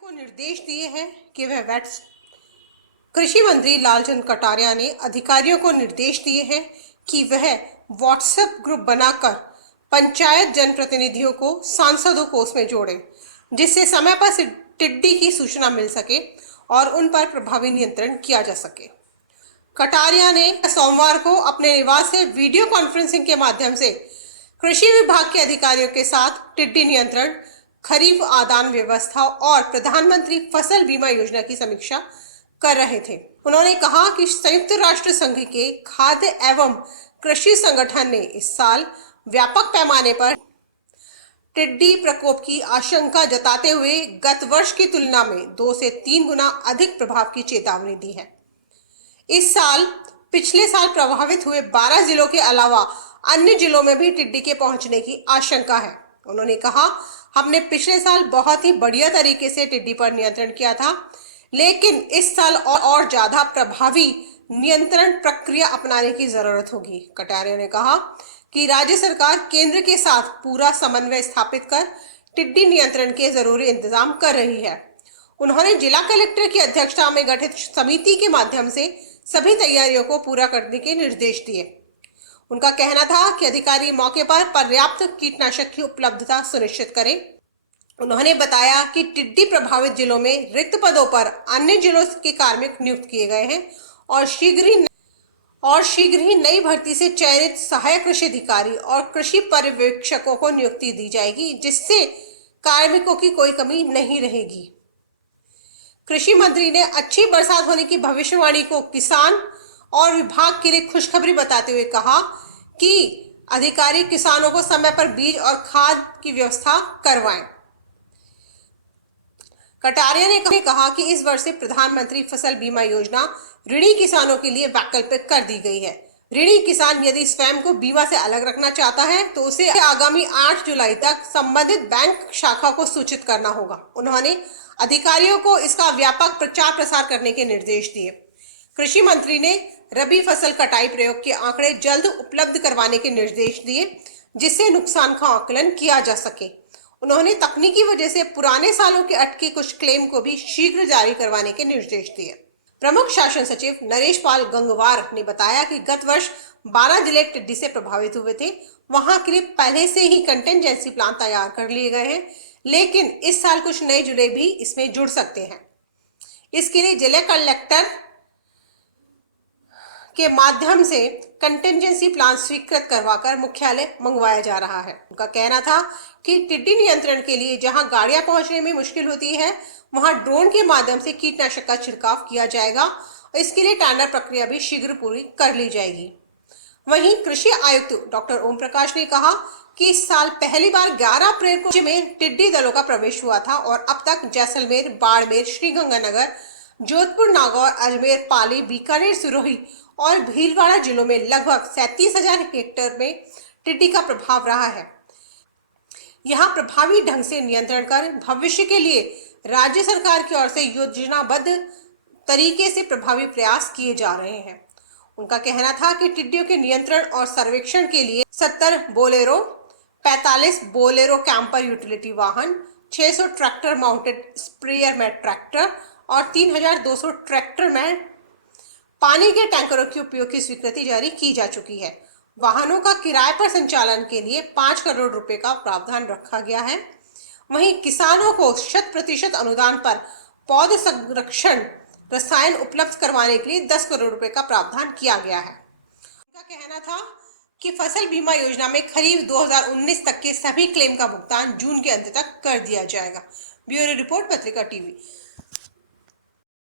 को निर्देश दिए हैं कि वह वैट्स कृषि मंत्री लालचंद कटारिया ने अधिकारियों को निर्देश दिए हैं कि वह व्हाट्सएप ग्रुप बनाकर पंचायत जनप्रतिनिधियों को सांसदों को उसमें जोड़े, जिससे समय पर टिड्डी की सूचना मिल सके और उन पर प्रभावी नियंत्रण किया जा सके। कटारिया ने सोमवार को अपने निवास से वीडियो कॉन्फ्रेंसिंग के माध्यम से कृषि विभाग के अधिकारियों के साथ टिड्डी नियंत्रण, खरीफ आदान व्यवस्था और प्रधानमंत्री फसल बीमा योजना की समीक्षा कर रहे थे। उन्होंने कहा कि संयुक्त राष्ट्र संघ के खाद्य एवं कृषि संगठन ने इस साल व्यापक पैमाने पर टिड्डी प्रकोप की आशंका जताते हुए गत वर्ष की तुलना में 2 से 3 गुना अधिक प्रभाव की चेतावनी दी है। इस साल पिछले साल प्रभावित हुए 12 जिलों के अलावा अन्य जिलों में भी टिड्डी के पहुंचने की आशंका है। उन्होंने कहा, हमने पिछले साल बहुत ही बढ़िया तरीके से टिड्डी पर नियंत्रण किया था, लेकिन इस साल और ज्यादा प्रभावी नियंत्रण प्रक्रिया अपनाने की जरूरत होगी। कटारिया ने कहा कि राज्य सरकार केंद्र के साथ पूरा समन्वय स्थापित कर टिड्डी नियंत्रण के जरूरी इंतजाम कर रही है। उन्होंने जिला कलेक्टर की अध्यक्षता में गठित समिति के माध्यम से सभी तैयारियों को पूरा करने के निर्देश दिए। उनका कहना था कि अधिकारी मौके पर पर्याप्त कीटनाशक की उपलब्धता सुनिश्चित करें। उन्होंने बताया कि टिड्डी प्रभावित जिलों में रिक्त पदों पर अन्य जिलों के कार्मिक नियुक्त किए गए हैं और शीघ्र ही नई भर्ती से चयनित सहायक कृषि अधिकारी और कृषि पर्यवेक्षकों को नियुक्ति दी जाएगी, जिससे कार्मिकों की कोई कमी नहीं रहेगी। कृषि मंत्री ने अच्छी बरसात होने की भविष्यवाणी को किसान और विभाग के लिए खुशखबरी बताते हुए कहा कि अधिकारी किसानों को समय पर बीज और खाद की व्यवस्था करवाएं। कटारिया ने कहा कि इस वर्ष से प्रधानमंत्री फसल बीमा योजना ऋणी किसानों के लिए वैकल्पिक कर दी गई है। ऋणी किसान यदि स्वयं को बीमा से अलग रखना चाहता है तो उसे आगामी 8 जुलाई तक संबंधित बैंक शाखा को सूचित करना होगा। उन्होंने अधिकारियों को इसका व्यापक प्रचार प्रसार करने के निर्देश दिए। कृषि मंत्री ने रबी फसल कटाई प्रयोग के आंकड़े जल्द उपलब्ध करवाने के निर्देश दिए, जिससे नुकसान का आकलन किया जा सके। उन्होंने तकनीकी वजह से पुराने सालों के अटके कुछ क्लेम को भी शीघ्र जारी करवाने के निर्देश दिए। प्रमुख शासन सचिव नरेश पाल गंगवार ने बताया कि गत वर्ष 12 जिले टिड्डी से प्रभावित हुए थे। वहां के लिए पहले से ही कंटेंजेंसी प्लान तैयार कर लिए गए हैं, लेकिन इस साल कुछ नए जिले भी इसमें जुड़ सकते हैं। इसके लिए जिला कलेक्टर के माध्यम से कंटेंजेंसी प्लान स्वीकृत करवाकर मुख्यालय मंगवाया जा रहा है। उनका कहना था कि टिड्डी नियंत्रण के लिए जहां गाड़ियां पहुंचने में मुश्किल होती है, वहां ड्रोन के माध्यम से कीटनाशक का छिड़काव किया जाएगा और इसके लिए टेंडर प्रक्रिया भी शीघ्र पूरी कर ली जाएगी। वहीं कृषि आयुक्त डॉक्टर ओम प्रकाश ने कहा कि इस साल पहली बार 11 अप्रैल को में टिड्डी दलों का प्रवेश हुआ था और अब तक जैसलमेर, बाड़मेर, श्रीगंगानगर, जोधपुर, नागौर, अजमेर, पाली, बीकानेर, सिरोही और भीलवाड़ा जिलों में लगभग 37,000 हेक्टेयर में टिड्डी का प्रभाव रहा है। यहां प्रभावी ढंग से नियंत्रण कर भविष्य के लिए राज्य सरकार की ओर से योजनाबद्ध तरीके से प्रभावी प्रयास किए जा रहे हैं। उनका कहना था कि टिड्डियों के नियंत्रण और सर्वेक्षण के लिए 70 बोलेरो, 45 बोलेरो कैंपर यूटिलिटी वाहन, 600 ट्रैक्टर माउंटेड स्प्रेयर में ट्रैक्टर और 3,200 ट्रैक्टर में पानी के टैंकरों के उपयोग की स्वीकृति जारी की जा चुकी है। वाहनों का किराए पर संचालन के लिए 5 करोड़ रुपए का प्रावधान रखा गया है। वहीं किसानों को 100% अनुदान पर पौध संरक्षण रसायन उपलब्ध करवाने के लिए 10 करोड़ रुपए का प्रावधान किया गया है। उनका कहना था कि फसल बीमा योजना में खरीफ 2019 तक के सभी क्लेम का भुगतान जून के अंत तक कर दिया जाएगा। ब्यूरो रिपोर्ट, पत्रिका टीवी।